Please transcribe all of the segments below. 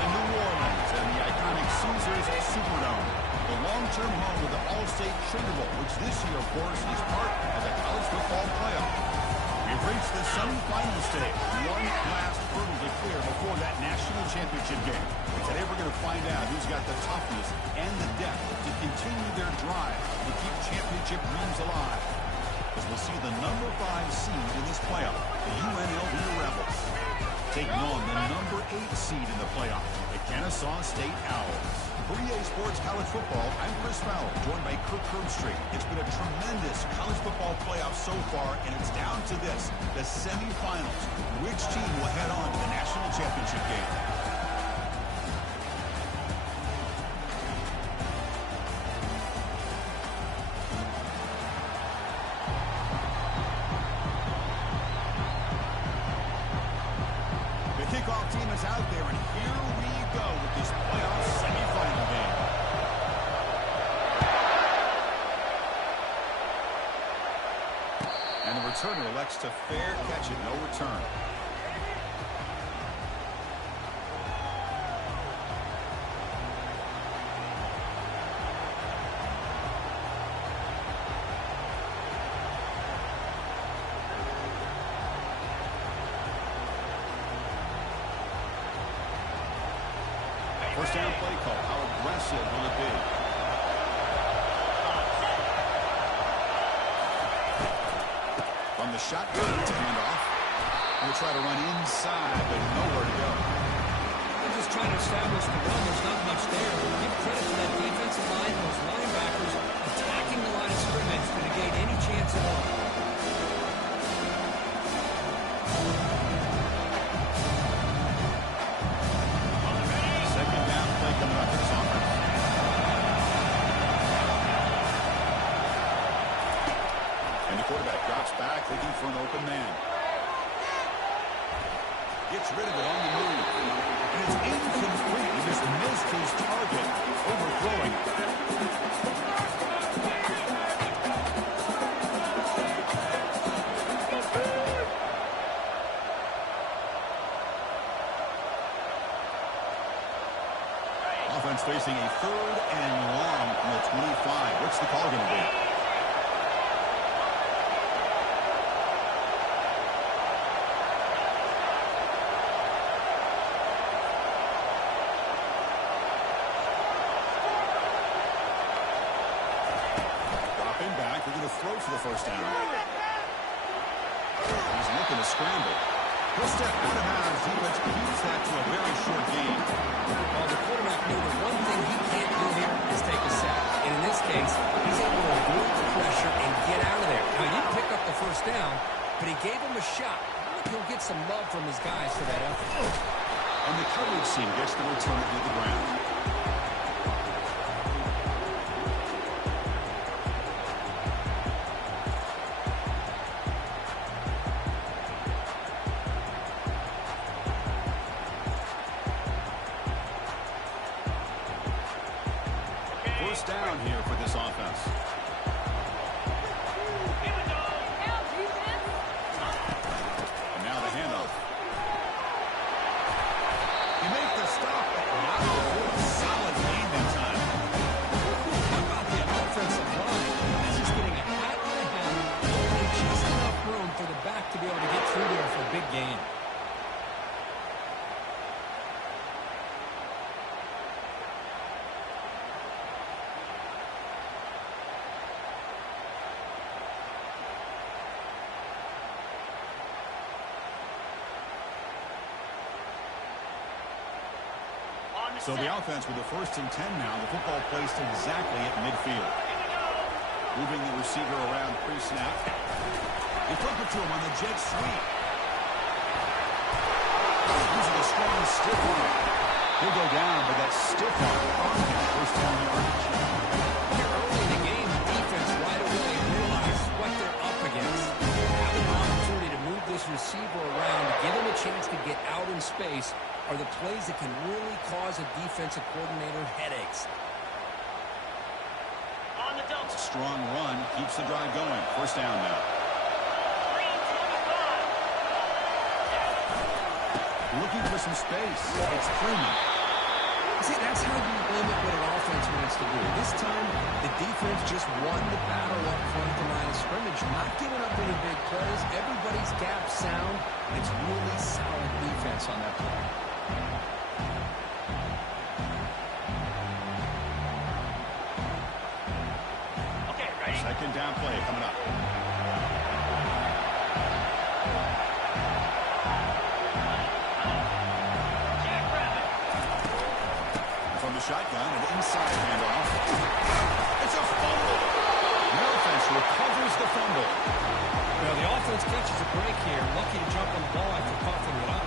in New Orleans and the iconic Caesars Superdome, the long-term home of the All-State Sugar Bowl, which this year, of course, is part of the college football playoff. We've reached the semifinal stage. One last hurdle to clear before that national championship game. And today we're going to find out who's got the toughness and the depth to continue their drive to keep championship dreams alive. As we'll see the number 5 seed in this playoff, the UNLV Rebels, taking on the number 8 seed in the playoff, the Kennesaw State Owls. For EA Sports College Football, I'm Chris Fowler, joined by Kirk Herbstreit. It's been a tremendous college football playoff so far, and it's down to this, the semifinals. Which team will head on to the national championship game? Kickoff team is out there, and here we go with this playoff semifinal game. And the returner elects to fair catch it, no return. First down play call. How aggressive will it be? From the shotgun, it's a handoff. He'll try to run inside, but nowhere to go. They're just trying to establish the run. There's not much there. Give credit to that defensive line, those linebackers attacking the line of scrimmage to negate any chance at all. Quarterback drops back, looking for an open man. Gets rid of it on the move. And it's incomplete. He just missed his target, overthrowing it. Offense facing a 3rd and long from the 25. What's the call going to be? They're going to throw for the first down. He's looking to scramble. He'll step out of bounds. Defense keeps that to a very short gain. Well, the quarterback knew the one thing he can't do here is take a sack. And in this case, he's able to avoid the pressure and get out of there. Now, he didn't pick up the first down, but he gave him a shot. I think he'll get some love from his guys for that effort. And the coverage team gets the return to the ground. First down here for this offense. And now the handoff. You make the stop, but not a solid gain in time. How about the offensive line? This is getting a hat on a hat, opening just enough room for the back to be able to get through there for a big gain. So the offense with the 1st and 10 now. The football placed exactly at midfield. Moving the receiver around pre-snap. They flip it to him on the jet sweep. Using a strong stiff arm. He'll go down, but that stiff arm on him. First down yardage. Here early in the game, the defense right away realized what they're up against. Having an opportunity to move this receiver around, to give him a chance to get out in space, are the plays that can really cause a defensive coordinator headaches. On the double. Strong run keeps the drive going. First down now. Looking for some space. It's Freeman. See, that's how you limit what an offense wants to do. This time, the defense just won the battle up front at the line of scrimmage, not giving up any big plays. Everybody's gap sound. It's really solid defense on that play. Okay, ready? Second down play coming up. Shotgun and inside handoff. It's a fumble. The offense recovers the fumble. Now the offense catches a break here. Lucky to jump on the ball after coughing it up.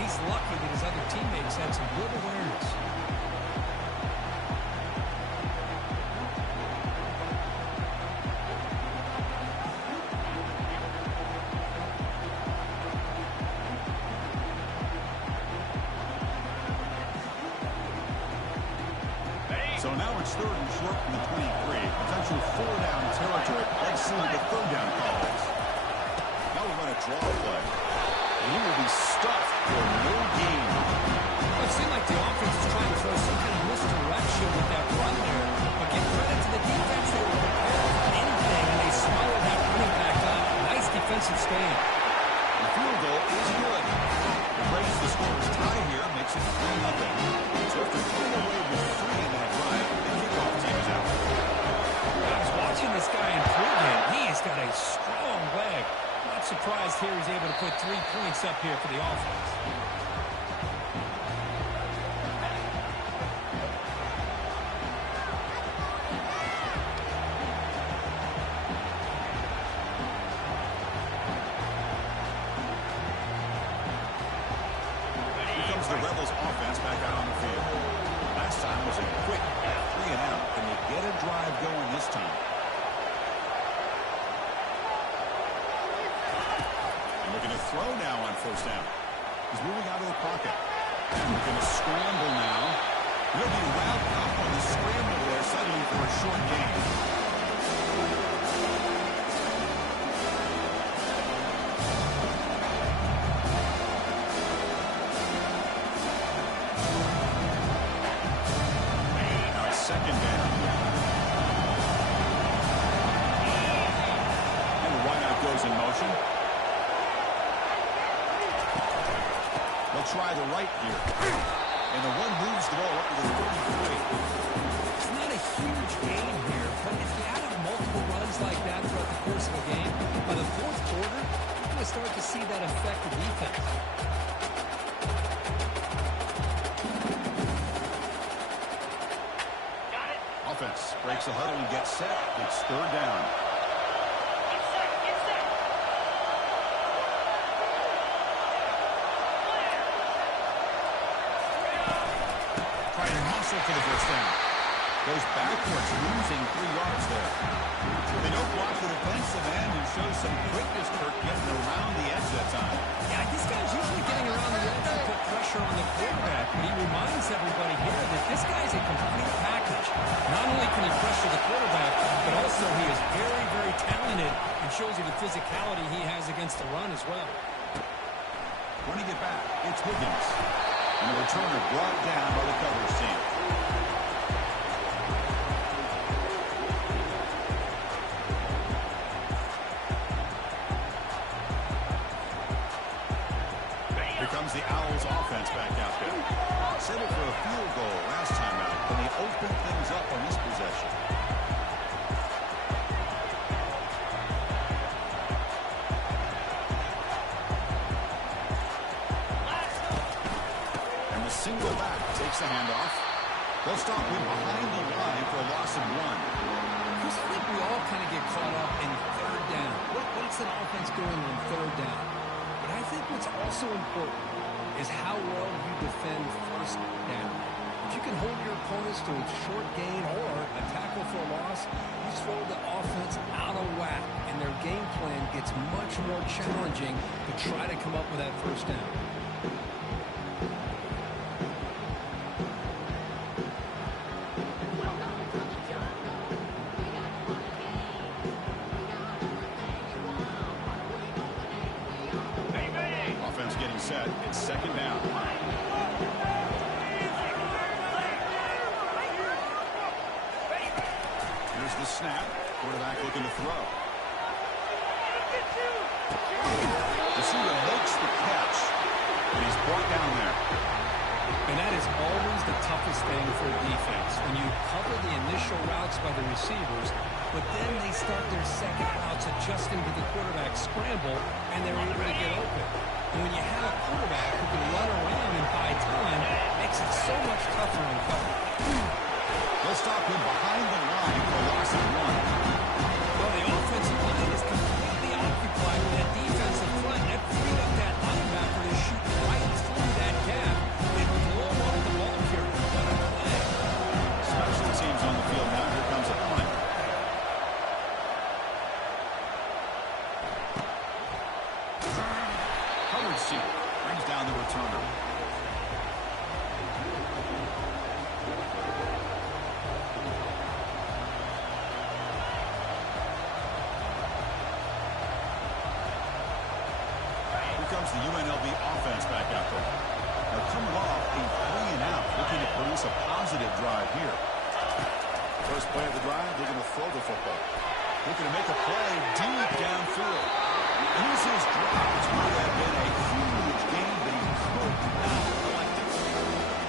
He's lucky that his other teammates had some good awareness. So now it's third and short from the 23. Potential four-down territory. Let's see what the third-down call is. Now we're going to draw a play. And he will be stuffed for no gain. Well, it seemed like the offense was trying to throw some kind of misdirection with that run there. But give credit to the defense. They were prepared for anything, and they swallowed that running back up. Nice defensive stand. The field goal is good. It breaks the scorer's tie here, makes it 3-0. So after pulling away with 3 in that drive, the kickoff team is out. I was watching this guy in pregame. He has got a strong leg. Not surprised here he's able to put 3 points up here for the offense. The Rebels offense back out on the field. Last time was a quick 3 and out. Can they get a drive going this time? And looking to throw now on first down. He's moving out of the pocket. Looking to scramble now. He'll be wound up on the scramble there, settling for a short gain. Second down. And the wideout goes in motion. They'll try the right here. And the one moves the ball up to the 33. It's not a huge gain here, but if you add up multiple runs like that throughout the course of a game, by the fourth quarter, you're going to start to see that affect the defense. Offense breaks the huddle and gets set. It's third down. Trying to muscle for the first down. Goes backwards, losing 3 yards there. They don't block the defensive end and show some quickness, Kirk, getting around the edge that time. Yeah, this guy's usually getting around the edge to put pressure on the quarterback, but he reminds everybody here that this guy's a complete package. Not only can he pressure the quarterback, but also he is very, very talented and shows you the physicality he has against the run as well. Running it back, it's Higgins. And the returner brought down by the coverage team. Here comes the Owls offense back out there. Settled for a field goal last time out. Can they open things up on this possession? And the single back takes the handoff. They'll stop him behind the line for a loss of 1. Because I think we all kind of get caught up in third down. What's an offense doing on third down? But I think what's also important is how well you defend first down. If you can hold your opponents to a short gain or a tackle for a loss, you throw the offense out of whack, and their game plan gets much more challenging to try to come up with that first down. Offense getting set. It's second down. snap. Quarterback looking to throw. Receiver makes the catch. And he's brought down there. And that is always the toughest thing for a defense. When you cover the initial routes by the receivers, but then they start their second routes adjusting to the quarterback scramble, and they're able to get open. And when you have a quarterback who can run around and buy time, it makes it so much tougher on coverage. They'll stop him behind the line for a loss of 1. Well, the offensive line is completely occupied with that defensive front. That freed up that linebacker to shoot right through that gap and blow off the ball carrier. What a play. Special teams on the field now. Here comes a punt. Coverage seat brings down the returner. Comes the UNLV offense back out there. They're coming off a 3-and-out, looking to produce a positive drive here. First play of the drive, they're going to throw the football. Looking to make a play deep downfield. Here's his drop. It might have been a huge gain, but he could not collect it.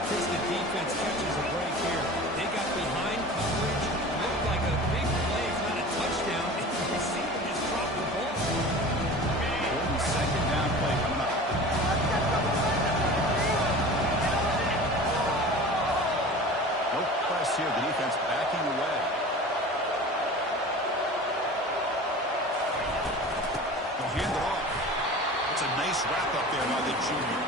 Since the defense catches a break here, they got behind coverage. Looked like a big play, if not a touchdown. The receiver just dropped the ball. Second down play coming up. No press here. The defense backing away. They'll hand it off. It's a nice wrap up there by the junior.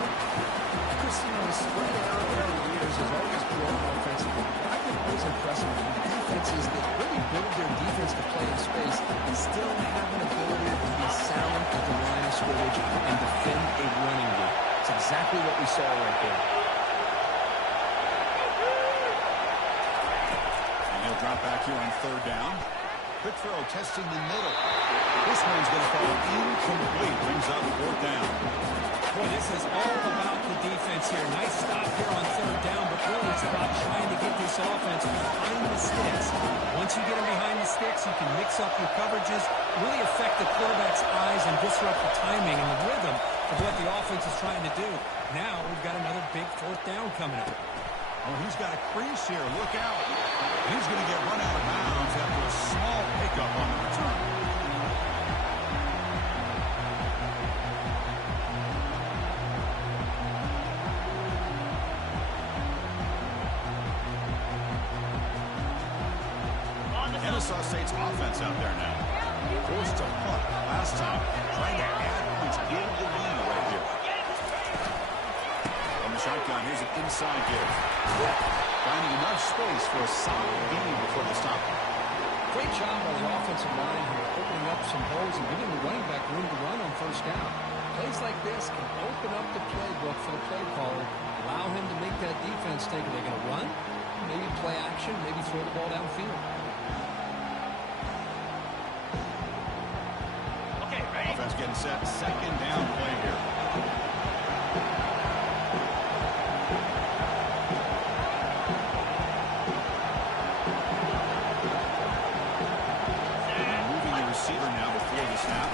Chris, you know, the spread out over the years has always grown offensively. I've been always impressed with defenses that really build their defense to play in space and still have an ability to be sound at the line of scrimmage and defend a running game. It's exactly what we saw right there. And he'll drop back here on third down. Quick throw testing the middle. This one's going to fall incomplete. Brings up fourth down. Boy, this is all about the defense here. Nice stop here on third down, but really it's about trying to get this offense behind the sticks. Once you get them behind the sticks, you can mix up your coverages, really affect the quarterback's eyes and disrupt the timing and the rhythm of what the offense is trying to do. Now we've got another big fourth down coming up. Oh, he's got a crease here. Look out. He's going to get run out of bounds after a small pickup on the return. Kennesaw State's offense out there now. Forced to punt last time. Trying to add points. Build the lead right here. On the shotgun, here's an inside give. Finding enough space for a solid gain before the stop. Great job on the offensive line here, opening up some holes and giving the running back room to run on first down. Plays like this can open up the playbook for the play caller, allow him to make that defense think, are they going to run? Maybe play action, maybe throw the ball downfield. Okay, ready? Offense getting set. Second down play here. Receiver now before the snap.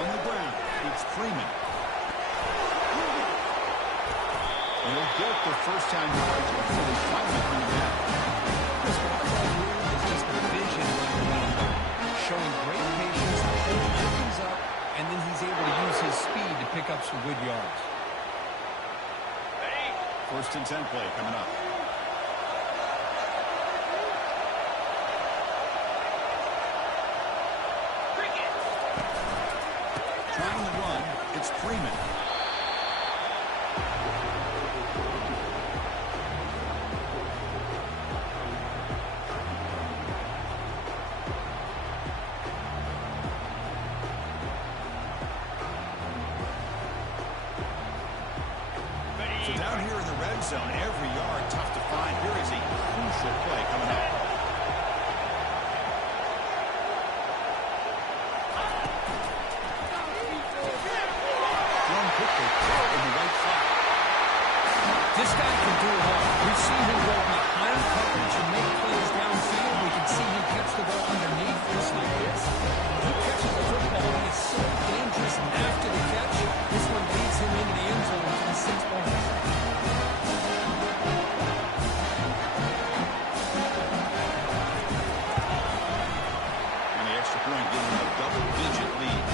On the ground, it's Freeman. And he'll get the first time yards before they finally bring it down. This what I love here is just the vision running around him, showing great patience, holding things up, and then he's able to use his speed to pick up some good yards. First and 10 play coming up. Trying to run, it's Freeman. So down here in the red zone, every yard tough to find. Here is a crucial play coming up. This guy can do it all. We've seen him go behind coverage and make plays downfield. We can see him catch the the ball underneath just like this. He catches the football. He is so dangerous after the catch. This one leads him into the end zone for the 6 points. And the extra point giving him a double-digit lead.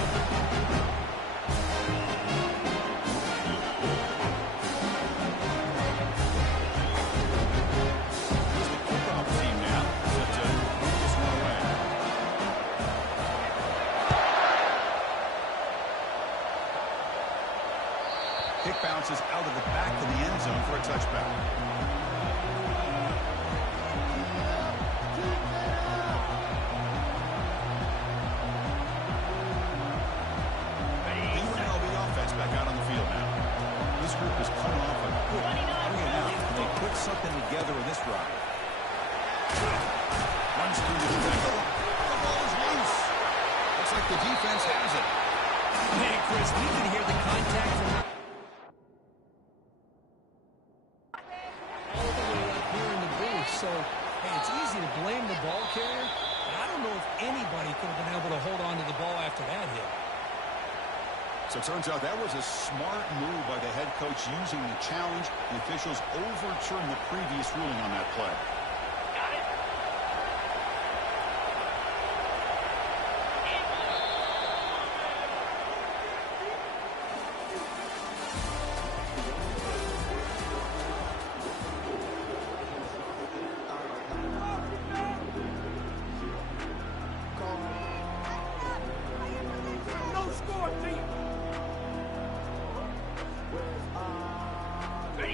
Kick bounces out of the back of the end zone for a touchback. The UNLV offense back out on the field now. This group is coming off a good three and out, and they put something together in this drive. Runs through the tackle. The ball is loose. Looks like the defense has it. Hey, Chris, we can hear the contact from all the way up here in the booth. So, hey, it's easy to blame the ball carrier, but I don't know if anybody could have been able to hold on to the ball after that hit. So it turns out that was a smart move by the head coach using the challenge. The officials overturned the previous ruling on that play.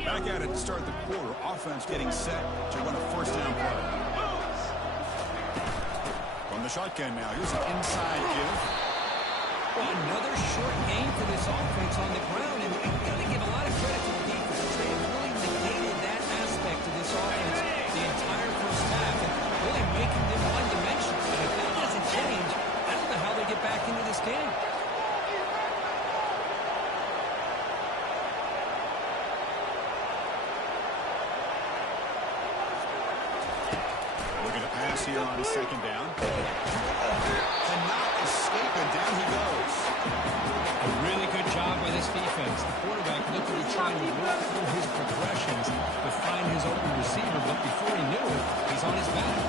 Back at it to start the quarter. Offense getting set to run a first down play. From the shotgun now. Here's an inside give. Another short gain for this offense on the ground, and we've got to give a lot of credit to the defense. They have really negated that aspect of this offense the entire first half, and really making them one-dimensional. And if that doesn't change, I don't know how they get back into this game. Here on second down. Cannot escape, and down he goes. A really good job by this defense. The quarterback looked to be trying to work through his progressions to find his open receiver, but before he knew it, he's on his back.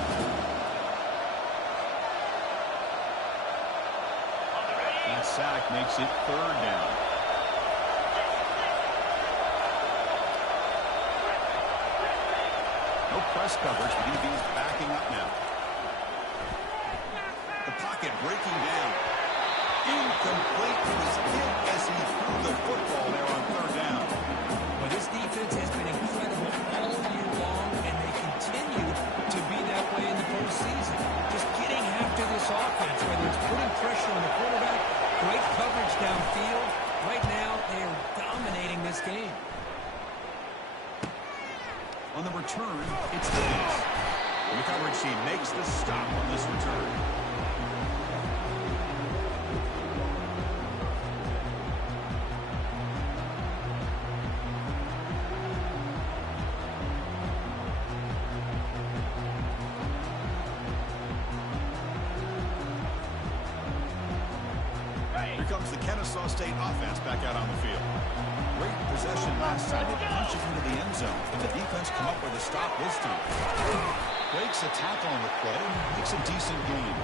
That sack makes it third down. No press coverage, but DB's backing up now. The pocket breaking down. Incomplete. It was hit as he threw the football there on third down. Well, this defense has been incredible all year long, and they continue to be that way in the postseason. Just getting after this offense, whether it's putting pressure on the quarterback, great coverage downfield. Right now, they are dominating this game. On the return, it's Higgins. And the coverage team makes the stop on this return. Here comes the Kennesaw State offense back out on the field. Great possession last time. It punches into the end zone, and the defense come up with a stop this time. Breaks a tackle on the play, makes a decent gain.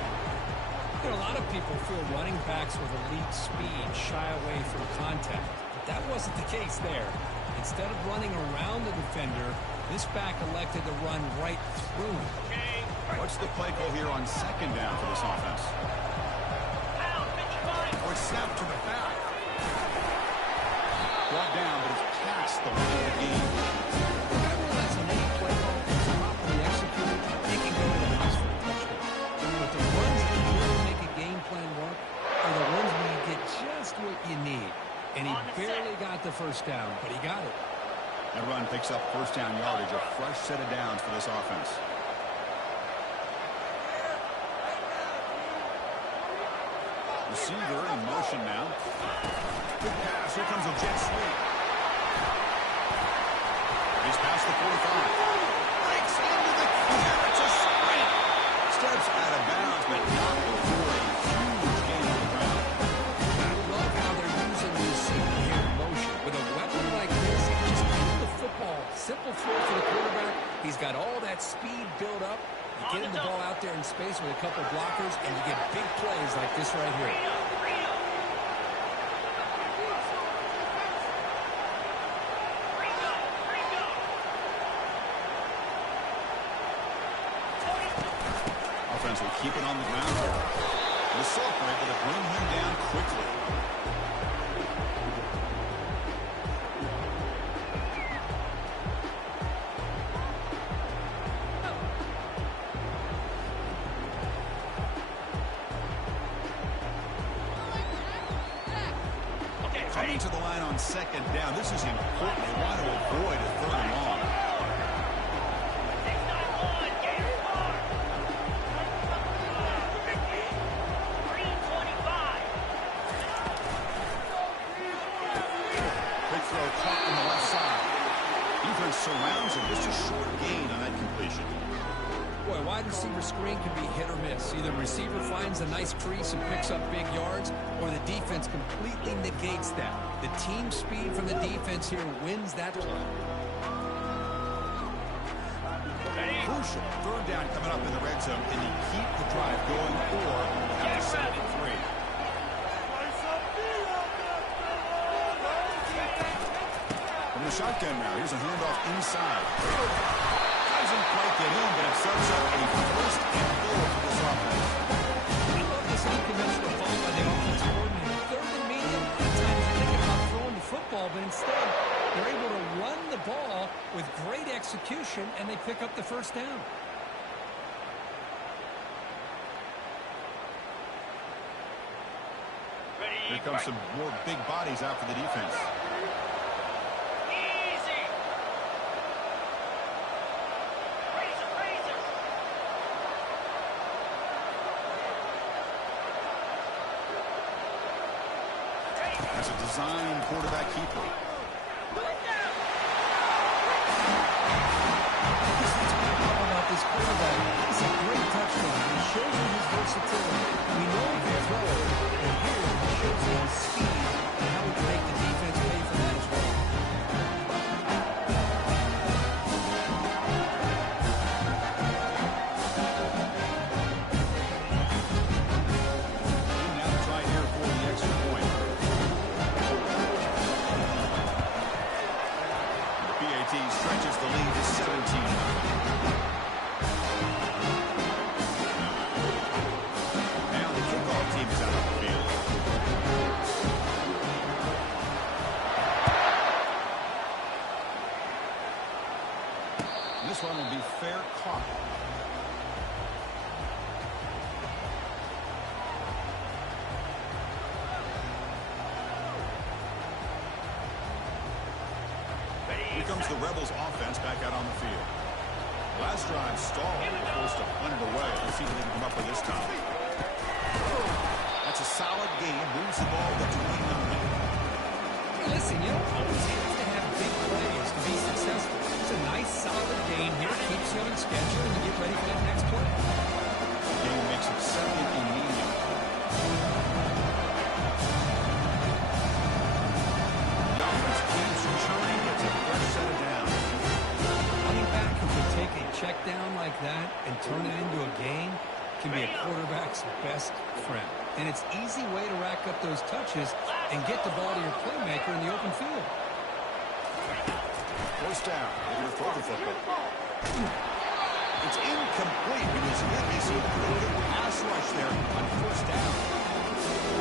You know, a lot of people feel running backs with elite speed shy away from contact, but that wasn't the case there. Instead of running around the defender, this back elected to run right through him. What's the play call here on second down for this offense? Or snap to the back. Brought down, but it's past the line of the game. Whenever that's a neat play call is properly executed, they can go to the house for a touchdown. But the ones that really make a game plan work are the ones where you get just what you need. And he barely got the first down, but he got it. That run picks up first down yardage, a fresh set of downs for this offense. Receiver in motion now. Good pass. Here comes a jet sweep. He's past the 45. Breaks into the clear. It's a sprint. Steps out of bounds. but not before a huge gain on the ground. I love how they're using the receiver here in motion. With a weapon like this, just give the football. Simple throw for the quarterback. He's got all that speed built up. You get him the ball out there in space with a couple blockers, and you get big plays like this right here. Offense will keep it on the ground here. The Smoc were able to bring him down quickly. Coming to the line on second down. This is important. They want to avoid a third and long. Quick throw caught on the left side. Defense surrounds him. Just a short gain on that completion. Boy, a wide receiver screen can be hit or miss. Either receiver finds a nice crease and picks up big yards, or the defense completely negates that. The team speed from the defense here wins that play. Crucial. Third down coming up in the red zone. Can he keep the drive going or have to set it at 3? From the shotgun now, here's a handoff inside. Doesn't quite get in, but it sets up a first and goal for this offense. I love this unconventional ball by the offensive coordinator. Third and medium, at times you're thinking about throwing the football, but instead they're able to run the ball with great execution, and they pick up the first down. Here comes some more big bodies out for the defense. That's a design quarterback keeper. About this quarterback, it's a great touchdown. He shows you his versatility. We know he can throw it, and here he shows you his speed and how he can make the defense pay for that as well. And now to try here for the extra point. The PAT stretches the lead to 17. Teams out on the field. This one will be fair caught. Here comes the Rebels offense back out on the field. Last drive stalled. They were forced to punt it away. Let's see what they can come up with this time. That's a solid game. Moves the ball to 29. Hey, listen, you don't always have to have big plays to be successful. It's a nice, solid game here. Keeps you on schedule, and you get ready for that next play. The game makes it second and medium. The offense keeps churning. Gets a fresh set of downs. Running back who can take a check down like that and turn it into a gain can be a quarterback's best friend. And it's an easy way to rack up those touches and get the ball to your playmaker in the open field. First down. They're going to throw the football. It's incomplete because Higgins had a good pass rush there on first down.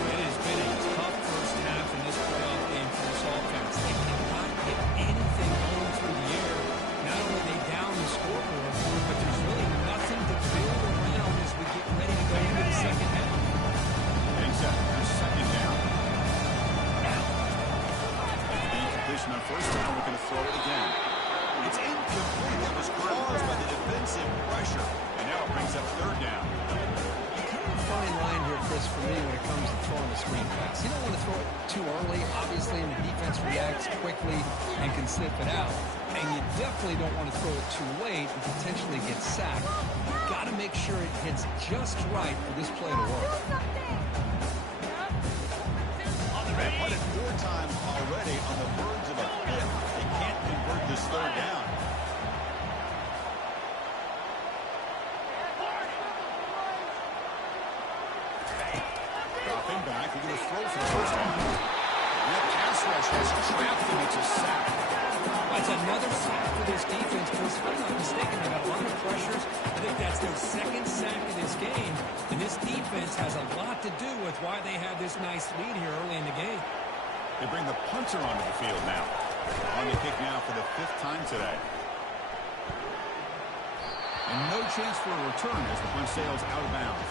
It has been a tough first half in this playoff game for this offense. They cannot get anything going through the air. Not only are they down the scoreboard, but there's really nothing to build around as we get ready to go into the second half. There's second down. After the incompletion on first down, we're going to throw it again. It's incomplete. That was caused by the defensive pressure. And now it brings up third down. You kind of fine line here, Chris, for me when it comes to throwing a screen pass. You don't want to throw it too early, obviously, and the defense reacts quickly and can sniff it out. And you definitely don't want to throw it too late and potentially get sacked. You've got to make sure it hits just right for this play to work. They've punted 4 times already on the verge of a 5th. They can't convert this 3rd down. Dropping back, they're going to throw for the first time. And that pass rush has trapped him. It's a sack. That's another sack for this defense, Chris. If I'm not mistaken, they got a lot of pressures. I think that's their 2nd sack of this game. And this defense has a lot to do with why they have this nice lead here early in the game. They bring the punter onto the field now. On the kick now for the 5th time today. And no chance for a return as the punt sails out of bounds.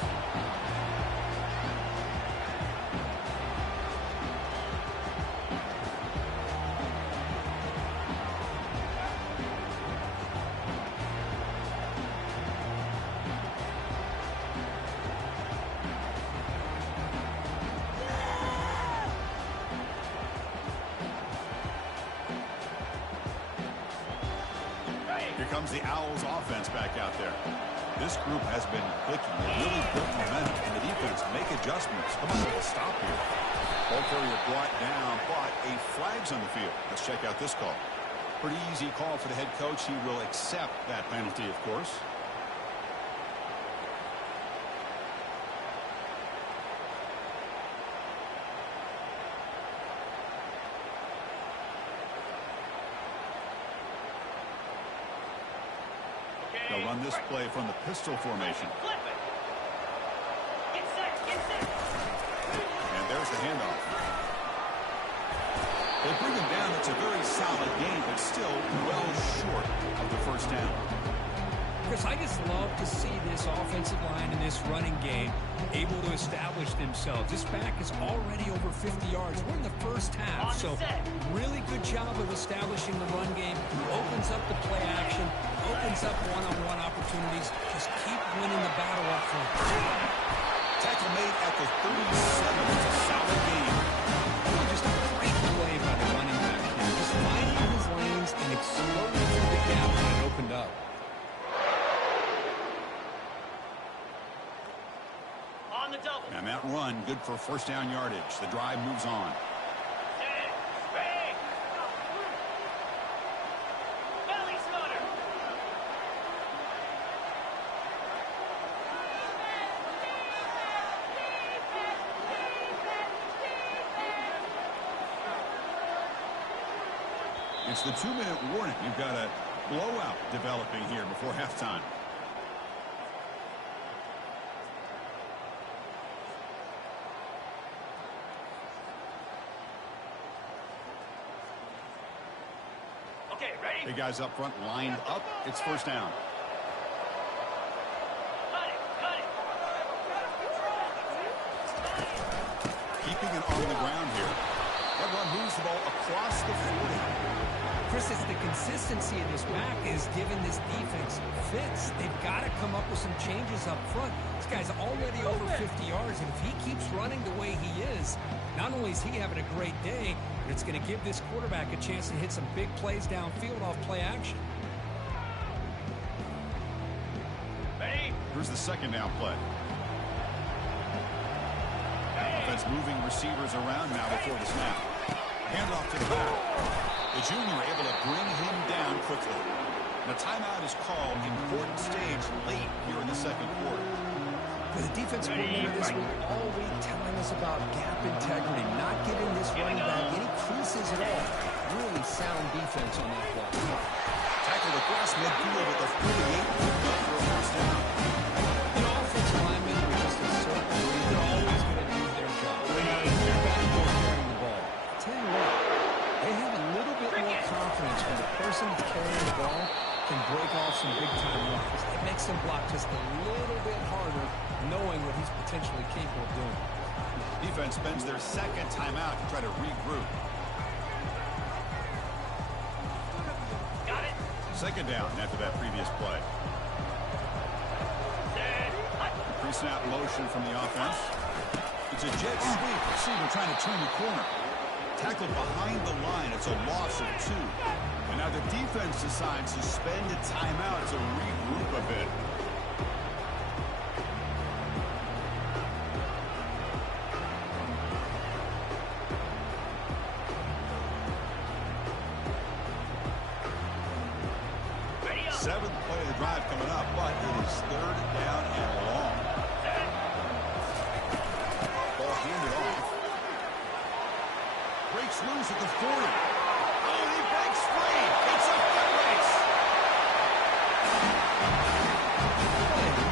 Here comes the Owls offense back out there. This group has been clicking. They really built momentum, and the defense make adjustments. Come on, with a stop here. Ball carrier brought down, but a flag's on the field. Let's check out this call. Pretty easy call for the head coach. He will accept that penalty, of course. They'll run this play from the pistol formation. And there's the handoff. They bring him down. It's a very solid game, but still well short of the first down. Chris, I just love to see this offensive line in this running game able to establish themselves. This back is already over 50 yards. We're in the first half, so really good job of establishing the run game. Opens up the play action, opens up one-on-one opportunities. Just keep winning the battle up front. Tackle made at the 37. It's a solid game. Just a great play by the running back here. Just finding his lanes and exploding through the gap when it opened up. And that run, good for 1st down yardage. The drive moves on. It's the 2-minute warning. You've got a blowout developing here before halftime. Okay, ready? The guys up front lined up. It's 1st down. Cut it. Keeping it on the ground here. That run moves the ball across the 40. Chris, it's the consistency of this back is giving this defense fits. They've got to come up with some changes up front. This guy's already over 50 yards, and if he keeps running the way he is, not only is he having a great day, but it's going to give this quarterback a chance to hit some big plays downfield off play action. Ready? Here's the 2nd down play. Offense moving receivers around now before the snap. Handoff to the back. The junior able to bring him down quickly. And a timeout is called. Important stage late here in the 2nd quarter. For the defensive coordinator this week, all week telling us about gap integrity, not giving this running back any creases at all. Really sound defense on that play. Tackled across midfield at the 48. For a 1st down. You know, offensive linemen are just a certain breed. They're always going to do their job. They're back there carrying the ball. I'll tell you what, they have a little bit more confidence when the person that's carrying the ball can break off some big-time runs. It makes them block just a little bit harder, knowing what he's potentially capable of doing. Defense spends their 2nd timeout to try to regroup. Got it. 2nd down after that previous play. Set. Pre-snap motion from the offense. It's a jet sweep. Receiver trying to turn the corner. Tackled behind the line. It's a loss of 2. And now the defense decides to spend a timeout to regroup a bit. Seventh play of the drive coming up, but it is 3rd down and long. Ball handed off. Breaks loose at the 40. Oh, and he breaks free. It's a foot race.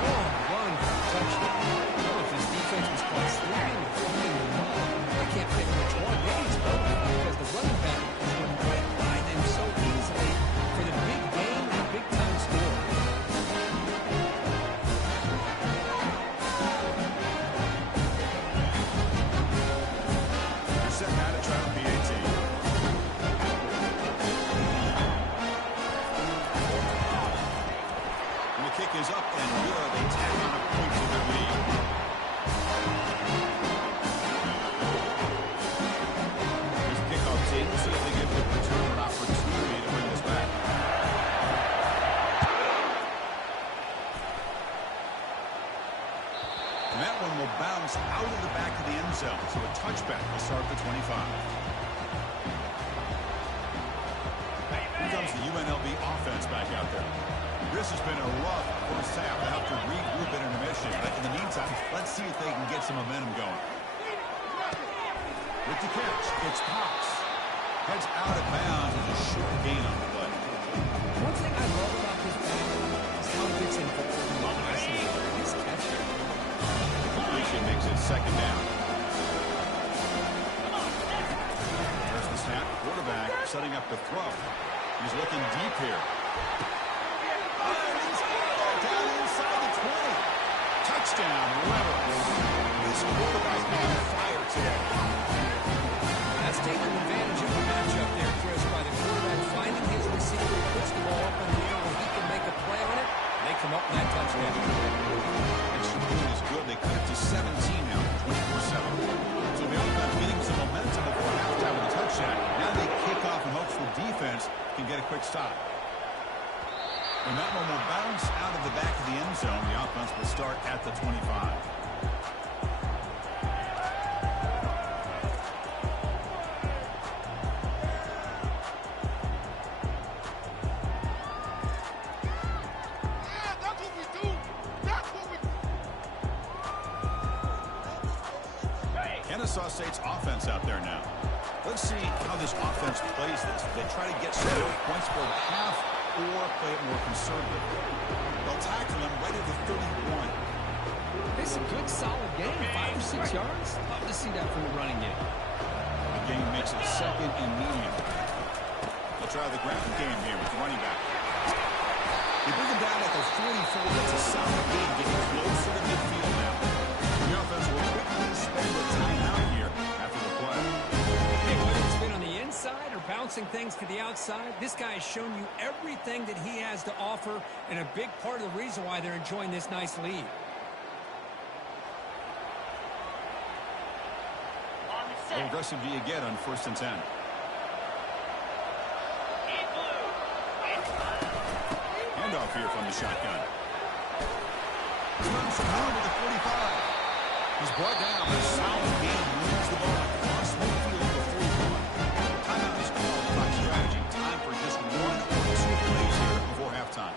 Long run for a touchdown. Well, if his defense was caught sleeping or fooling the ball, I can't pick which one. Maybe it's both, because the running back is going right by them so easily for the big game and a big-time score. They're set now to try to PAT. And the kick is up and good. They tack on a point to their lead. This kickoff team, see if they give the return an opportunity to bring this back. And that one will bounce out of the back of the end zone. So a touchback will start the 25. Here comes the UNLV offense back out there. This has been a rough first half. They have to regroup at intermission. But in the meantime, let's see if they can get some momentum going. With the catch, it's Cox. Heads out of bounds and a short gain on the play. One thing I love about this back is how it gets involved in the passing game. His catcher. Completion makes it 2nd down. There's the snap. Quarterback setting up the throw. He's looking deep here. And he's down inside the 20. Touchdown, Rebels. This quarterback on fire today. That's taking advantage of the matchup there, Chris, by the quarterback finding his receiver, puts the ball up in the air where he can make a play on it. They come up with that touchdown. Extra point is good. They cut it to 17 now, 24-7. So the offense getting some momentum before halftime with a touchdown. Now they kick off in hopes the defense can get a quick stop. And that one will bounce out of the back of the end zone. The offense will start at the 25. Kennesaw State's offense out there now. Let's see how this offense plays this. They try to get some more points for the half or play it more conservative. They'll tackle him right at the 31. It's a good, solid game. 5 or 6 yards. Love to see that from the running game. The game makes it 2nd and medium. They'll try the ground game here with the running back. They bring him down at the 44. That's a solid game, getting closer to midfield now. The offense will quickly spend the timeout here after the play. Hey, whether it's been on the inside or bouncing things to the outside, this guy has shown you everything that he has to offer, and a big part of the reason why they're enjoying this nice lead. How aggressive do you get on 1st and 10? Handoff here from the shotgun. Runs from home with the 45. He's brought down. A solid game. Moves the ball across midfield at the 41. Timeout is called. Clock strategy. Time for just 1 or 2 plays here before halftime.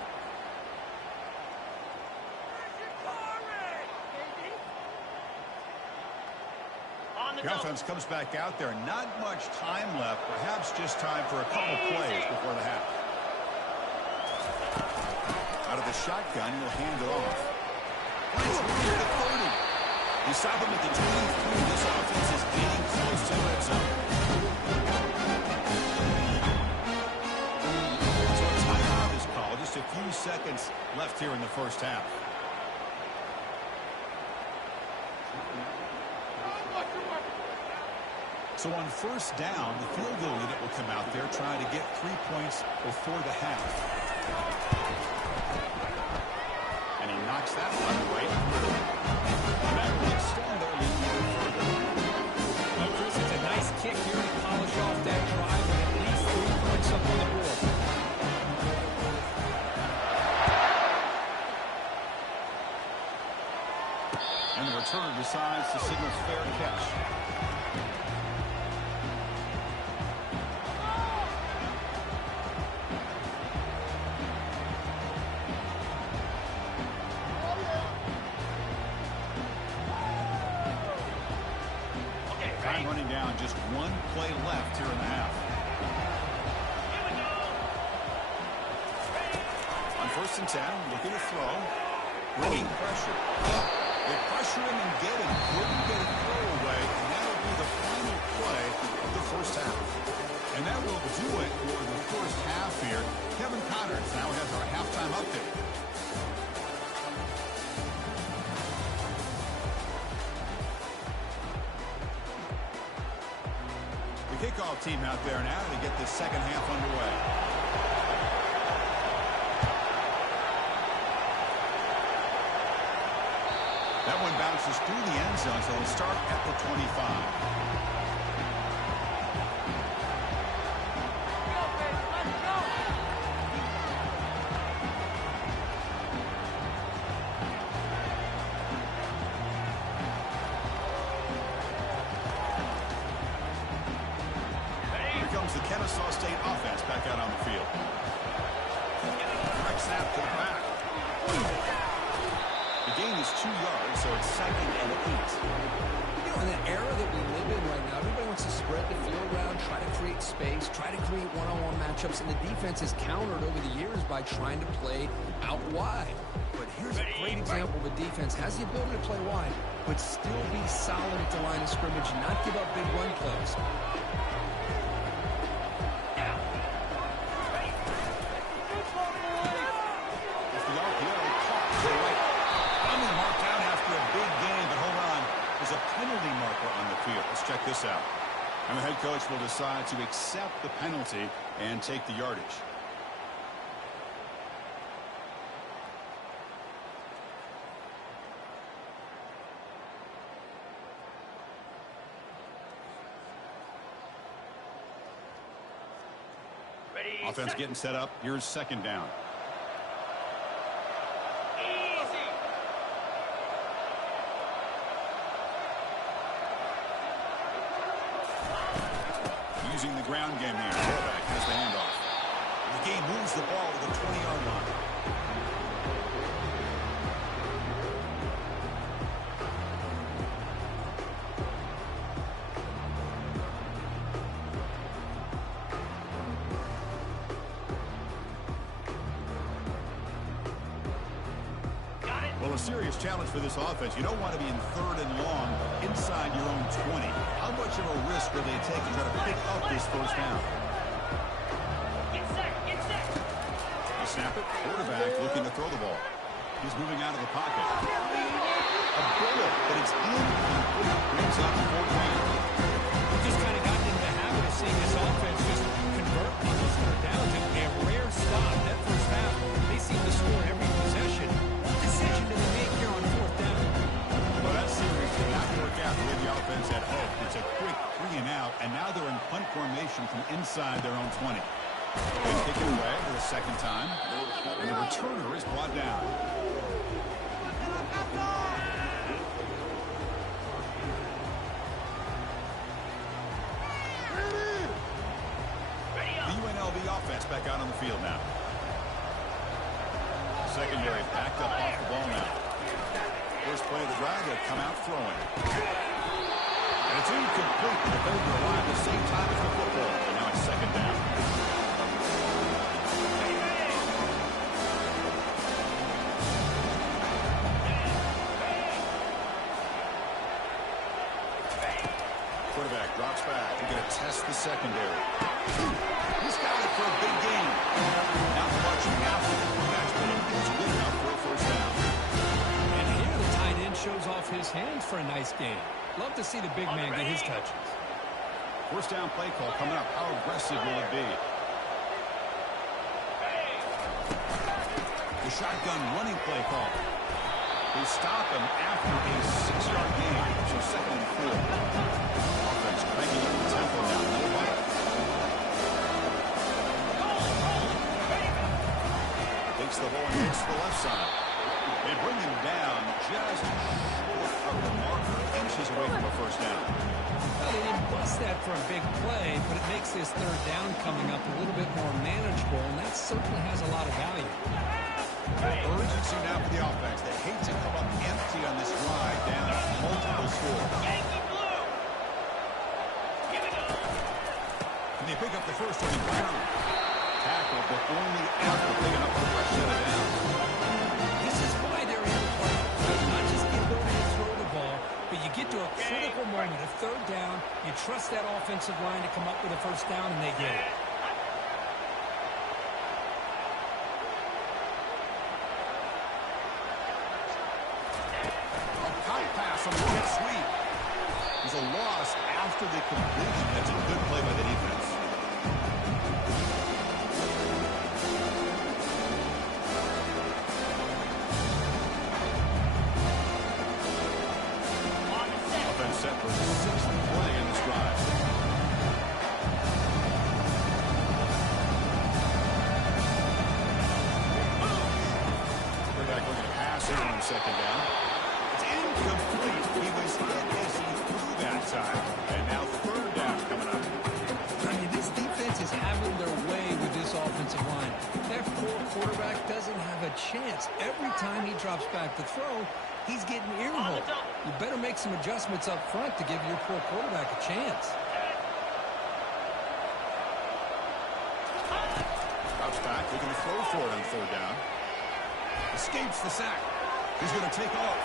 The offense comes back out there. Not much time left. Perhaps just time for a couple plays before the half. Out of the shotgun, he'll hand it off. Finds room at the 30. They stop him at the 23. This offense is getting close to the red zone. So a timeout is called. Just a few seconds left here in the first half. So on 1st down, the field goal unit will come out there trying to get 3 points before the half. And he knocks that one right through. That's the signal's fair catch. Okay, Time ready? running down, just one play left here in the half. Here we go. Ready? On 1st and 10, looking to throw. Bringing pressure. They pressure him and get him. Couldn't get a throw away, and that'll be the final play of the first half. And that will do it for the first half here. Kevin Connors now has our halftime update. The kickoff team out there now to get this second half underway. That one bounces through the end zone, so it'll start at the 25. Here comes the Kennesaw State offense back out on the field. Direct snap to the back. The gain is 2 yards, so it's 2nd and 8. You know, in the era that we live in right now, everybody wants to spread the field around, try to create space, try to create one-on-one matchups, and the defense has countered over the years by trying to play out wide. But here's a great example of a defense has the ability to play wide, but still be solid at the line of scrimmage and not give up big run plays. If the RPO caught to the right. Finally marked down after a big gain, but hold on. There's a penalty marker on the field. Let's check this out. And the head coach will decide to accept the penalty and take the yardage. Ready? Offense set. getting set up. Here's 2nd down. Easy. Using the ground game here. Quarterback has the handoff. The game moves the ball to the 20-yard line. Got it. Well, a serious challenge for this offense. You don't want to be in 3rd and long inside your own 20. How much of a risk will they take to try to pick up this first down? Get set. Get set. They snap it. Quarterback looking to throw the ball. He's moving out of the pocket. A bullet, but it's incomplete. Brings up 4th down. We've just kind of gotten into the habit of seeing this offense just convert these third downs. A rare stop. That first half, they seem to score every possession. What decision do they make here on 4th down? Well, that series did not work out the way the offense had hoped. It's a quick 3 and out, and now they're in punt formation from inside their own 20. They kick it away for the 2nd time, and the returner is brought down. Ready The up. UNLV offense back out on the field now. Secondary backed up off the ball now. First play of the drive, they'll come out throwing. And it's incomplete. The defender arrived at the same time as the football. And now it's 2nd down. Quarterback drops back. They're going to test the secondary. He's got it for a big gain. Not much after the quarterback's play. It's good enough for a first down. And here the tight end shows off his hands for a nice game. Love to see the big man get his touches. First down play call coming up. How aggressive will it be? The shotgun running play call. They stop him after a 6-yard gain. So 2nd and 4. Offense cranking up the tempo now. No bite. Takes the ball and hits the left side. They bring him down just short of the marker. inches away from a first down. Well, they didn't bust that for a big play, but it makes this third down coming up a little bit more manageable, and that certainly has a lot of value. Urgency now for the offense. They hate to come up empty on this drive, down multiple scores. Yankee Blue! Here we go! Can they pick up the first on the ground? Tackle, but only after picking up the first set of downs. This is why they're in the playoffs. Not just the ability to throw the ball, but you get to a critical moment, a third down, you trust that offensive line to come up with a first down, and they get it. On the jet sweep. There's a loss after the completion. That's a good play by the defense. Offense set for the sixth play in this drive. Quarterback looking to pass here on second down. Incomplete. He was hit as he threw that time. And now third down coming up. I mean, this defense is having their way with this offensive line. That poor quarterback doesn't have a chance. Every time he drops back to throw, he's getting earholed. You better make some adjustments up front to give your poor quarterback a chance. Drops back, looking to throw for it on third down. Escapes the sack. He's going to take off.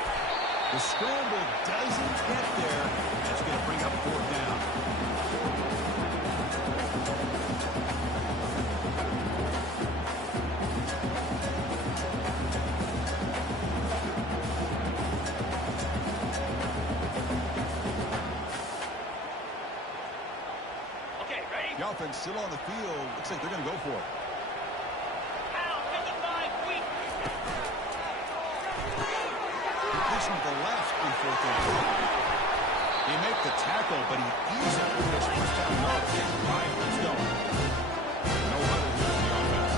The scramble doesn't get there. That's going to bring up fourth down. Okay, ready? The offense still on the field. Looks like they're going to go for it. Out, 55, weak. Completion to the left on fourth down. He make the tackle, but he easily gets first down yards. Drive gets going. No huddle here for the offense.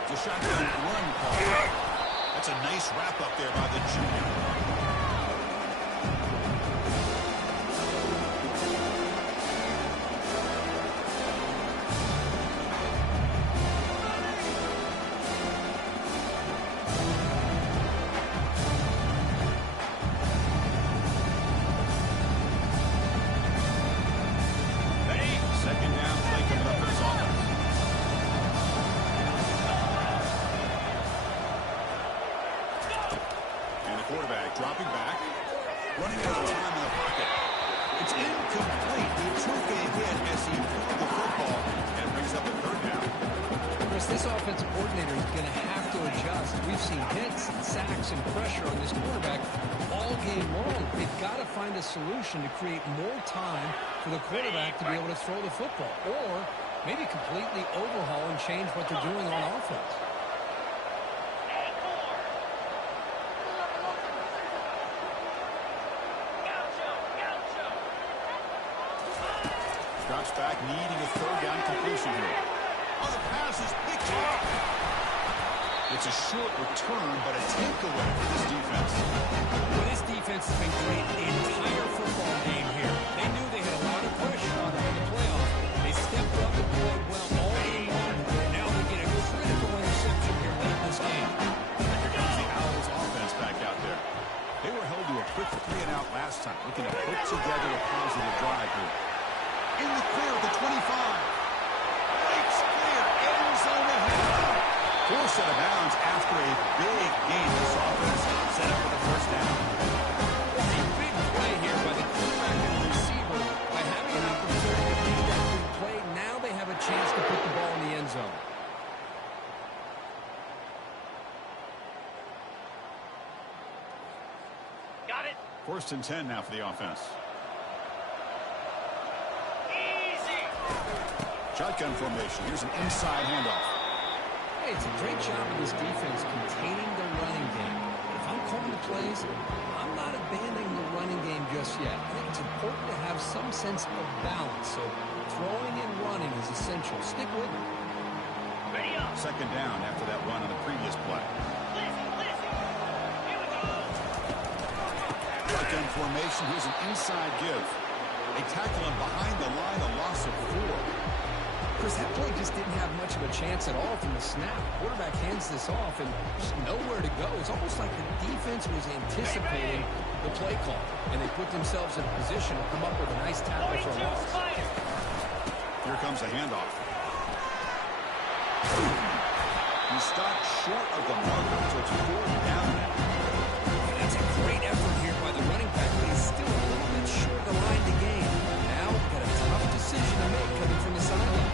It's a shotgun run call. That's a nice wrap up there by the junior. Dropping back, running out of time in the pocket. It's incomplete. He took a hit as he threw the football and brings up a third down. Chris, this offensive coordinator is going to have to adjust. We've seen hits, sacks, and pressure on this quarterback all game long. They've got to find a solution to create more time for the quarterback to be able to throw the football, or maybe completely overhaul and change what they're doing on offense. Drops back, needing a third down completion here. Oh, the pass is picked off. It's a short return, but a takeaway for this defense. Well, this defense has been great the entire football game here. They knew they had a lot of push on them in the playoffs. They stepped up and played well all game long. Now they get a critical interception here late in this game. Here comes the Owls offense back out there. They were held to a quick 3-and-out last time, looking to put together a positive drive here. In the clear at the 25. Breaks clear. End zone ahead. Forced out of bounds after a big gain. This offense set up for the first down. A big play here by the quarterback and the receiver. By having an opportunity to make that big play, now they have a chance to put the ball in the end zone. Got it. First and 10 now for the offense. Shotgun formation. Here's an inside handoff. Hey, it's a great job of this defense containing the running game. If I'm calling the plays, I'm not abandoning the running game just yet. I think it's important to have some sense of balance. So throwing and running is essential. Stick with it. Ready up. Second down after that run on the previous play. Listen. Here we go. formation. Here's an inside give. They tackle him behind the line, a loss of 4. Chris, that play just didn't have much of a chance at all from the snap. Quarterback hands this off and just nowhere to go. It's almost like the defense was anticipating the play call, and they put themselves in a position to come up with a nice tackle for a loss. Here comes a handoff. He stopped short of the marker, so it's 4th down now. That's a great effort here by the running back, but he's still a little bit short of the line to gain. Now, got a tough decision to make coming from the sideline.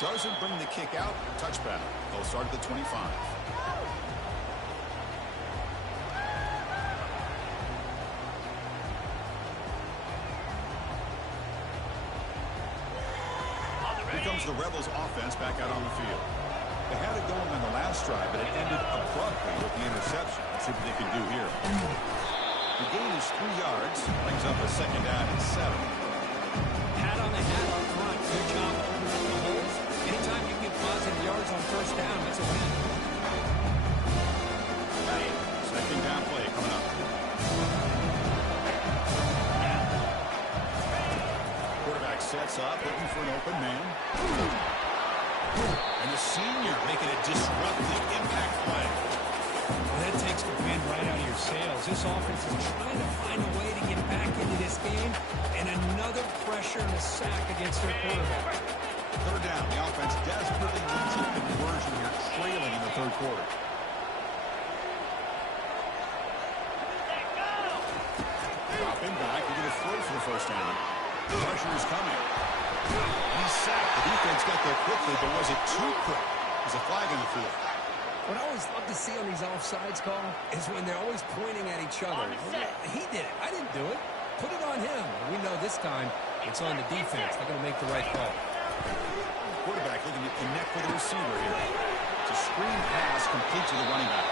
Doesn't bring the kick out. Touchback. They'll start at the 25. Here comes the Rebels offense back out on the field. They had it going on the last drive, but it ended abruptly with the interception. Let's see what they can do here. The gain is 3 yards. Brings up a 2nd down and 7. Pat on the hat up front. Good job opening up the holes. Anytime you get positive yards on 1st down, that's a win. 2nd down play coming up. Quarterback sets up, looking for an open man. And the senior making a disruptive impact play. Well, that takes the wind right out of your sails. This offense is trying to find a way to get back into this game, and another pressure and a sack against their quarterback. 3rd down. The offense desperately needs a conversion here, trailing in the 3rd quarter. Dropping back. We're going to throw for the 1st down. The pressure is coming. He's sacked. The defense got there quickly, but was it too quick? There's a flag in the field. What I always love to see on these offsides call is when they're always pointing at each other. He did it. I didn't do it. Put it on him. We know this time it's on the defense. They're going to make the right call. Quarterback looking to connect with the receiver here. It's a screen pass complete to the running back.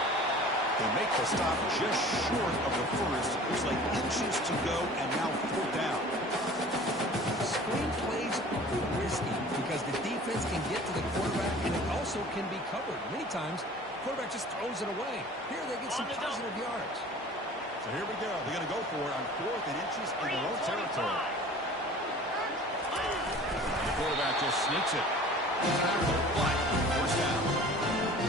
They make the stop just short of the first. Looks like inches to go, and now 4th down. Screen plays are risky because the defense can get to the quarterback, and it also can be covered. Many times, the quarterback just throws it away. Here they get some positive yards. So here we go. They're going to go for it on 4th and inches in their own territory. The quarterback just sneaks it. Play. 1st down.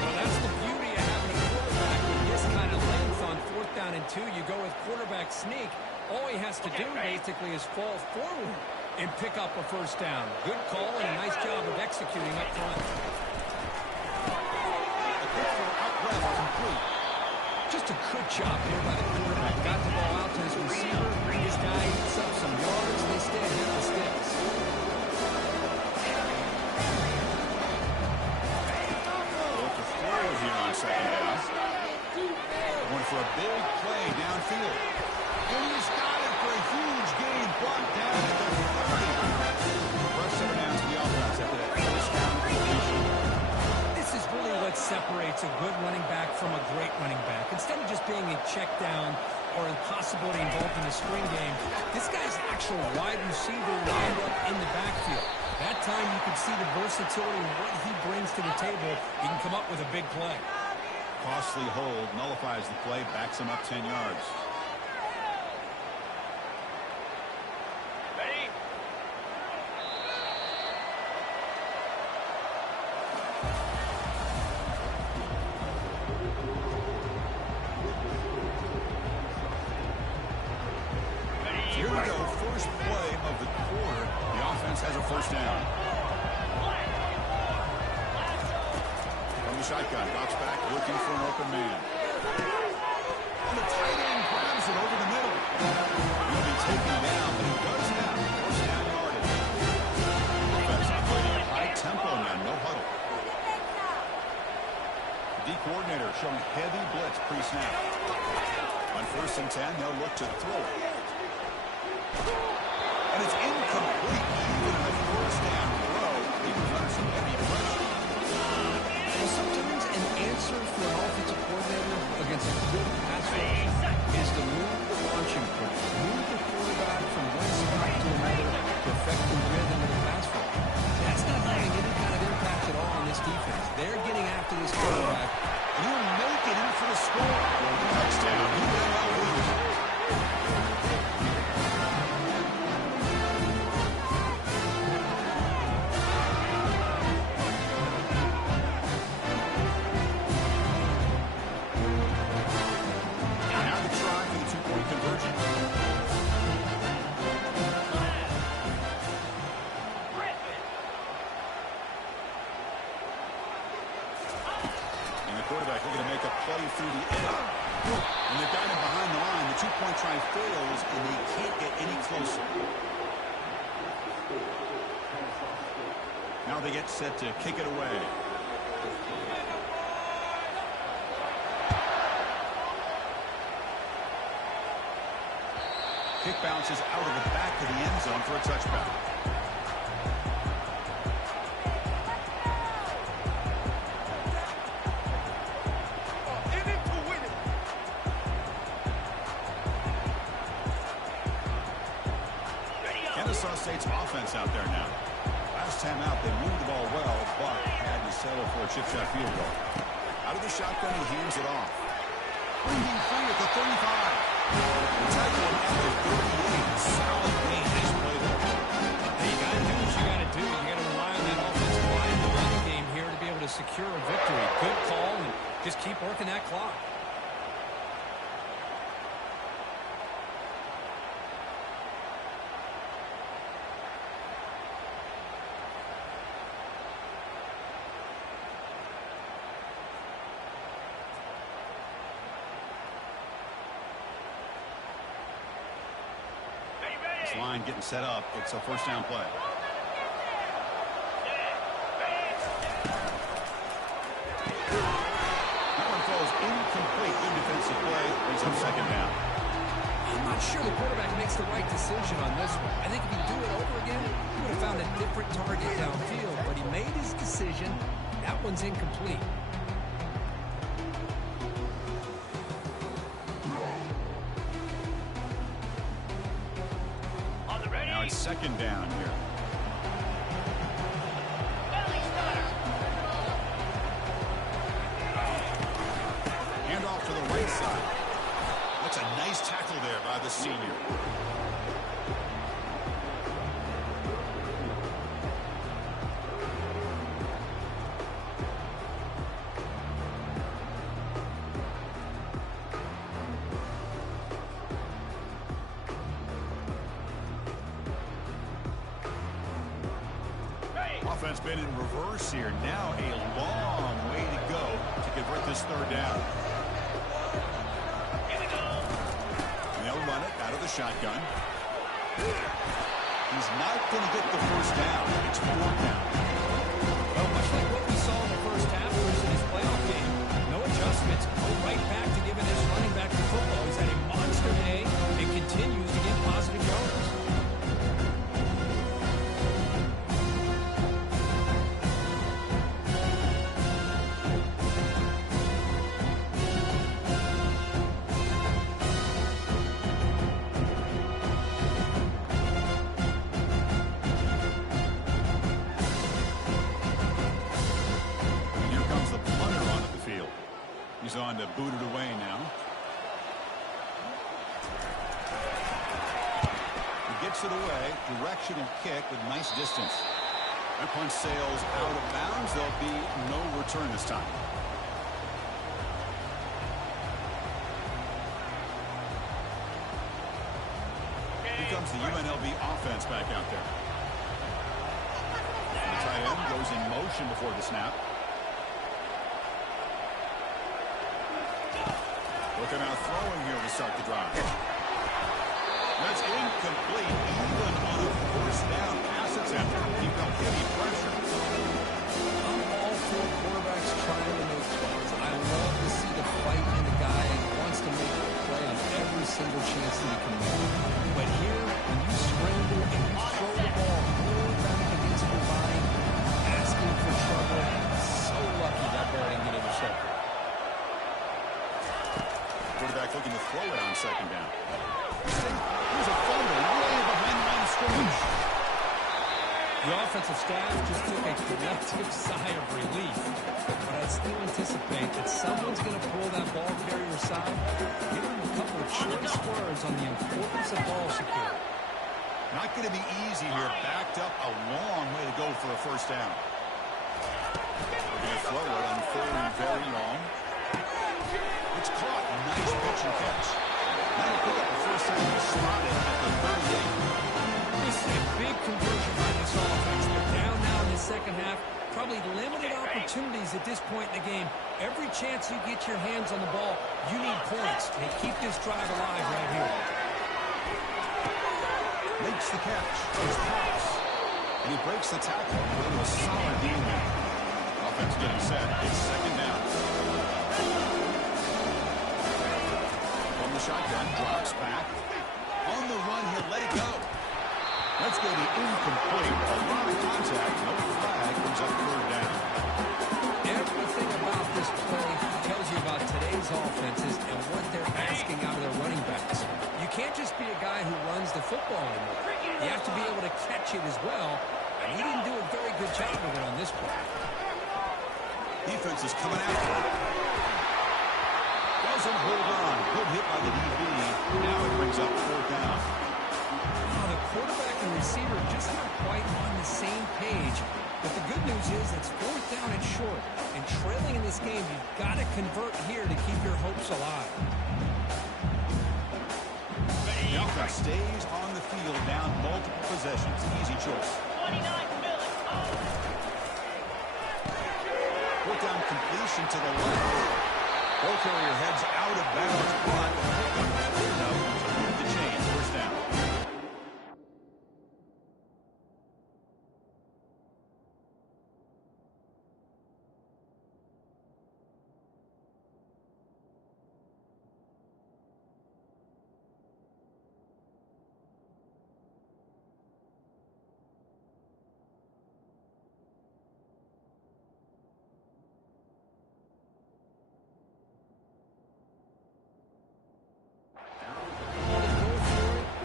Well, that's the beauty of having a quarterback with this kind of length on 4th down and 2. You go with quarterback sneak. All he has to do basically is fall forward and pick up a 1st down. Good call and a nice job of executing up front. A quick throw out left, complete. Just a good job here by the quarterback. Got the ball out to his receiver. This guy eats up some yards. They stay ahead of the sticks. Here on 2nd down. Going for a big play downfield. And he's got it for a huge gain. Brought down at the 30. Rush 7 down to the offense after that 1st down completion. This is really what separates a good running back from a great running back. Instead of just being a check down or a possibility involved in the screen game, this guy's actual wide receiver lined up in the backfield. That time you can see the versatility and what he brings to the table. He can come up with a big play. Costly hold, nullifies the play, backs him up 10 yards. Ready? Here we go, first play of the quarter. The offense has a 1st down. From the shotgun, drops back, looking for an open man. And the tight end grabs it over the middle. He'll be taken down, but he does have first down yardage. Defense operating at high tempo now, no huddle. The D coordinator showing heavy blitz pre-snap. On 1st and 10, they'll look to throw it. And it's incomplete. Even on a first down throw, he was under some heavy pressure. Well, sometimes an answer for an offensive coordinator against a good pass rush is to move the launching point, move the quarterback from one spot to another to affect the rhythm of the pass rush. That's not having any kind of impact at all on this defense. They're getting after this quarterback. You'll make it in for the score. Touchdown. Now the try for the two-point conversion. And the quarterback looking to make a play through the air. And they've got him behind the line. The two-point try fails, and they can't get any closer. Now they get set to kick it away. Kick bounces out of the back of the end zone for a touchback. Kennesaw State's offense out there now. Last time out, they moved the ball well, but had to settle for a chip shot field goal. Out of the shotgun, he hands it off. Breathing free at the 35. Tackle him at the 38. Solid gain. Nice play there. Hey, you got to do what you got to do. You got to rely on that offensive line in the running game here to be able to secure a victory. Good call, and just keep working that clock. This line getting set up. It's a first down play. That one falls incomplete. Good defensive play. Brings up second down. I'm not sure the quarterback makes the right decision on this one. I think if he do it over again, he would have found a different target downfield, but he made his decision. That one's incomplete. Now it's second down here. Hand off to the right side. That's a nice tackle there by the senior. Offense been in reverse here. Now a long way to go to convert this third down. And they'll run it out of the shotgun. He's not going to get the first down. It's fourth down. Well, much like what we saw in the first half versus his playoff game, no adjustments, go right back to giving this running back the football. He's had a monster day and continues to get positive yards. He's on to boot it away now. He gets it away. Directional kick with nice distance. That punt sails out of bounds. There'll be no return this time. Here comes the UNLV offense back out there. The tight end goes in motion before the snap. Looking out throwing here to start the drive. That's incomplete, even on a first down pass attempt. He felt heavy pressure. I'm all for quarterbacks trying to make plays. I love to see the fight in the guy and wants to make a play on every single chance that he can make. But here, when you scramble and you throw the ball way back against your body, asking for trouble, so lucky that ball didn't get intercepted. Quarterback looking to throw it on second down. Here's a fumble way behind the line of scrimmage. The offensive staff just took a collective sigh of relief. But I'd still anticipate that someone's going to pull that ball carrier aside, give him a couple of choice words on the importance of ball security. Not going to be easy here. Backed up a long way to go for a first down. We're going to throw it on third and very long. It's caught. Nice pitch and catch. That'll pick up the first time he spotted at the 38. This is a big conversion by this offense. They're down now in the second half. Probably limited opportunities at this point in the game. Every chance you get your hands on the ball, you need points. They keep this drive alive right here. Makes the catch. He's pass. And he breaks the tackle. It was solid D-man. Offense getting set. It's second down. From the shotgun, drops back. On the run, he'll let it go. That's going to be incomplete. A lot of contact. No flag. Comes up third down. Everything about this play tells you about today's offenses and what they're asking out of their running backs. You can't just be a guy who runs the football anymore. You have to be able to catch it as well, and he didn't do a very good job of it on this play. Defense is coming after him. Doesn't hold on. Good hit by the DB. Now it brings up fourth down. Now the quarterback and receiver just not quite on the same page. But the good news is it's fourth down and short. And trailing in this game, you've got to convert here to keep your hopes alive. The offense stays on the field, down multiple possessions. Easy choice. 29 minutes. Fourth down completion to the left. Ball carrier heads out of bounds, but the pickup is good enough to move the chains. First down.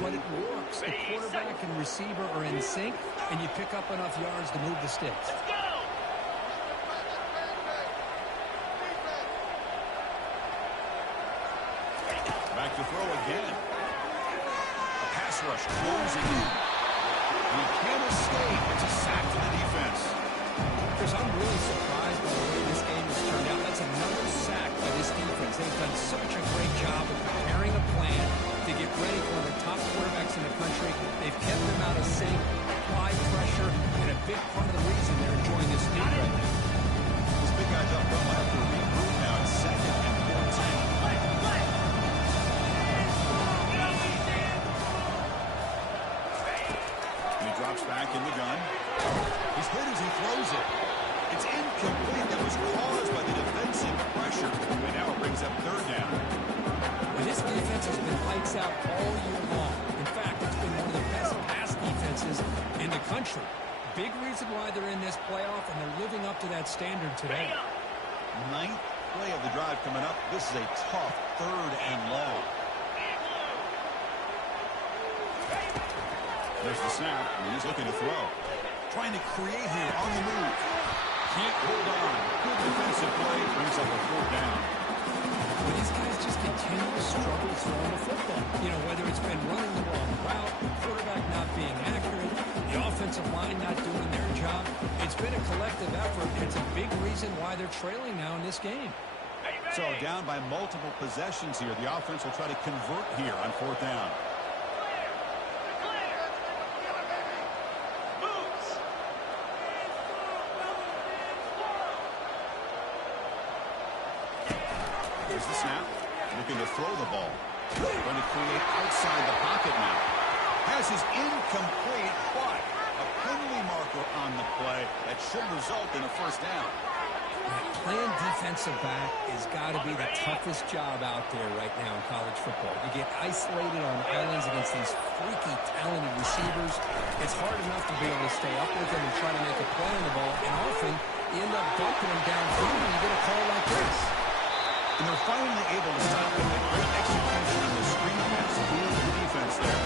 But it works. The quarterback and receiver are in sync, and you pick up enough yards to move the sticks. Let's go. Back to throw again. A pass rush closing in. And he can't escape. It's a sack for the defense. Chris, I'm really surprised by the way this game has turned out. That's another sack by this defense. They've done such a great job of preparing a plan to get ready for one of the top quarterbacks in the country. They've kept them out of sync, applied pressure, and a big part of the reason they're enjoying this lead right now. This big guy's up front. We'll have to regroup now at second and 14. And he drops back in the gun. He's hit as he throws it. It's incomplete. That was caused by the defensive pressure. And now it brings up third down. And this defense has been lights out all year long. In fact, it's been one of the best pass defenses in the country. Big reason why they're in this playoff, and they're living up to that standard today. Ninth play of the drive coming up. This is a tough third and long. There's the snap, and he's looking to throw. Trying to create here on the move. Can't hold on. Good defensive play. Brings up a fourth down. But these guys just continue to struggle throwing the football. You know, whether it's been running the wrong route, the quarterback not being accurate, the offensive line not doing their job. It's been a collective effort, and it's a big reason why they're trailing now in this game. So down by multiple possessions here. The offense will try to convert here on fourth down. Here's the snap. Looking to throw the ball. Going to create outside the pocket now. Has his incomplete, but a penalty marker on the play that should result in a first down. Playing defensive back has got to be the toughest job out there right now in college football. You get isolated on islands against these freaky, talented receivers. It's hard enough to be able to stay up with them and try to make a play on the ball, and often you end up dumping them downfield when you get a call like this. And they're finally able to stop him. A great execution on the screen pass. Fooled the defense there.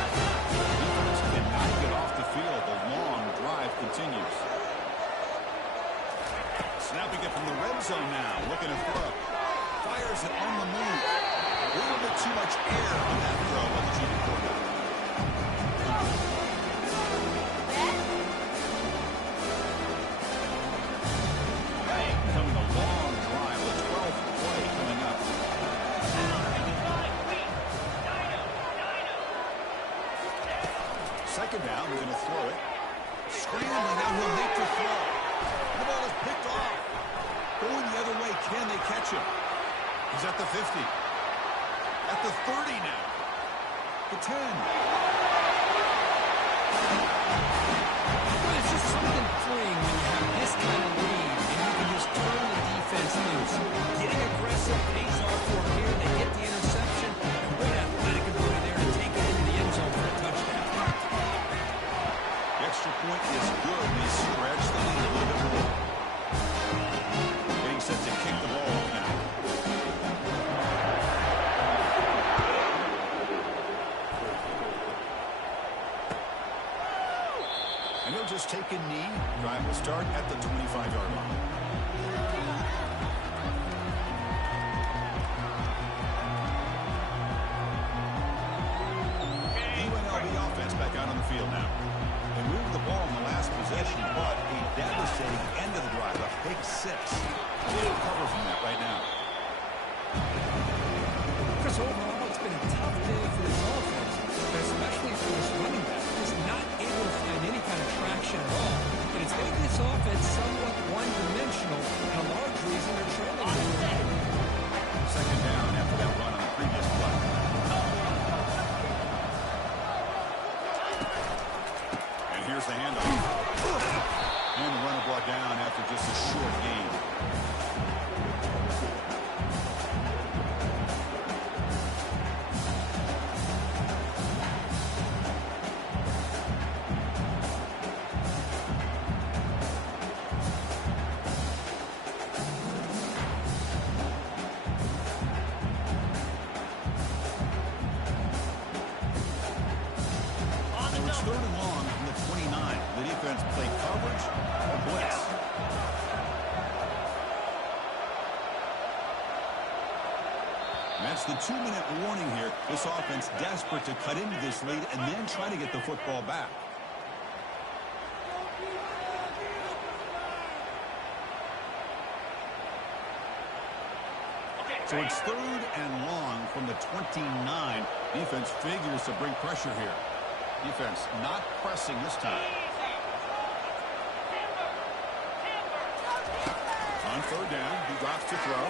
The defense cannot get off the field. The long drive continues. Snapping it from the red zone now. Looking to throw. Fires it on the move. A little bit too much air on that throw by the junior quarterback. Coming a long drive. The 12th play coming up. Second down. We're going to throw it. Scrambling. Now he'll make the throw. The ball is picked off. Going the other way. Can they catch him? He's at the 50. At the 30 now. The 10. Well, it's just something freeing when you have this kind of lead and you can just turn the defense loose. Getting aggressive pays off for them here. They get the interception. And what athletic ability there to take it into the end zone for a touchdown. The extra point is good. They stretch the lead a little bit more. Getting set to kick the ball off now. And he'll just take a knee. Drive will start at the 25-yard line. UNLV offense back out on the field now. They moved the ball in the last possession, but a devastating end of the drive, a pick six. They'll recover from that right now. Chris, overall, it's been a tough day for this offense, but especially for this running back. Just not able to find any kind of traction at all. And it's made this offense somewhat one-dimensional, and a large reason they're trailing. Second down after that run on the previous play. And here's the handoff. And the runner brought down after just a short gain. Third and long from the 29. The defense played coverage or blitz. And that's the 2-minute warning here. This offense desperate to cut into this lead and then try to get the football back. So it's third and long from the 29. Defense figures to bring pressure here. Defense not pressing this time. On third down, he drops to throw.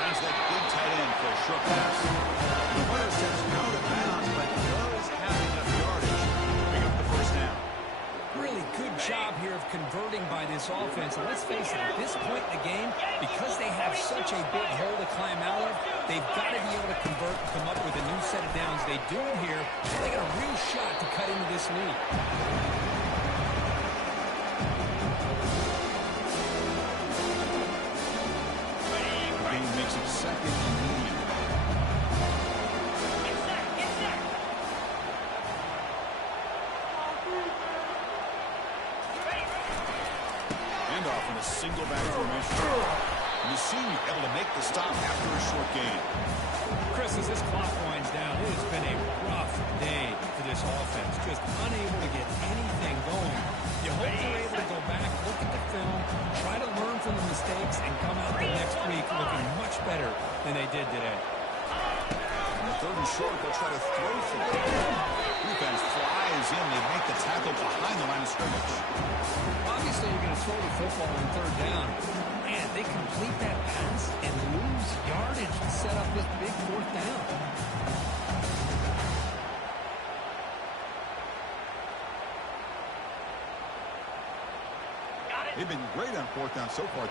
Finds that big tight end for a short pass. The runner steps out of bounds, but does have enough yardage to pick up the first down. Really good job here of converting by this offense. And let's face it, at this point in the game, because they have such a big hole to climb out of, they've got to be able to convert and come up with a new set of downs. They do it here, so they got a real shot to cut into this lead. Game makes it second and medium. Handoff in a single back formation. And the senior able to make the stop after a short gain. Chris, as this clock winds down, it has been a rough day for this offense. Just unable to get anything going. You hope they're able to go back, look at the film, try to learn from the mistakes, and come out the next week looking much better than they did today. On the third and short, they'll try to throw for it. Defense flies in. They make the tackle behind the line of scrimmage. Obviously, you're going to throw the football on third down. Man, They complete that pass and lose yardage to set up this big fourth down. They've been great on fourth down so far.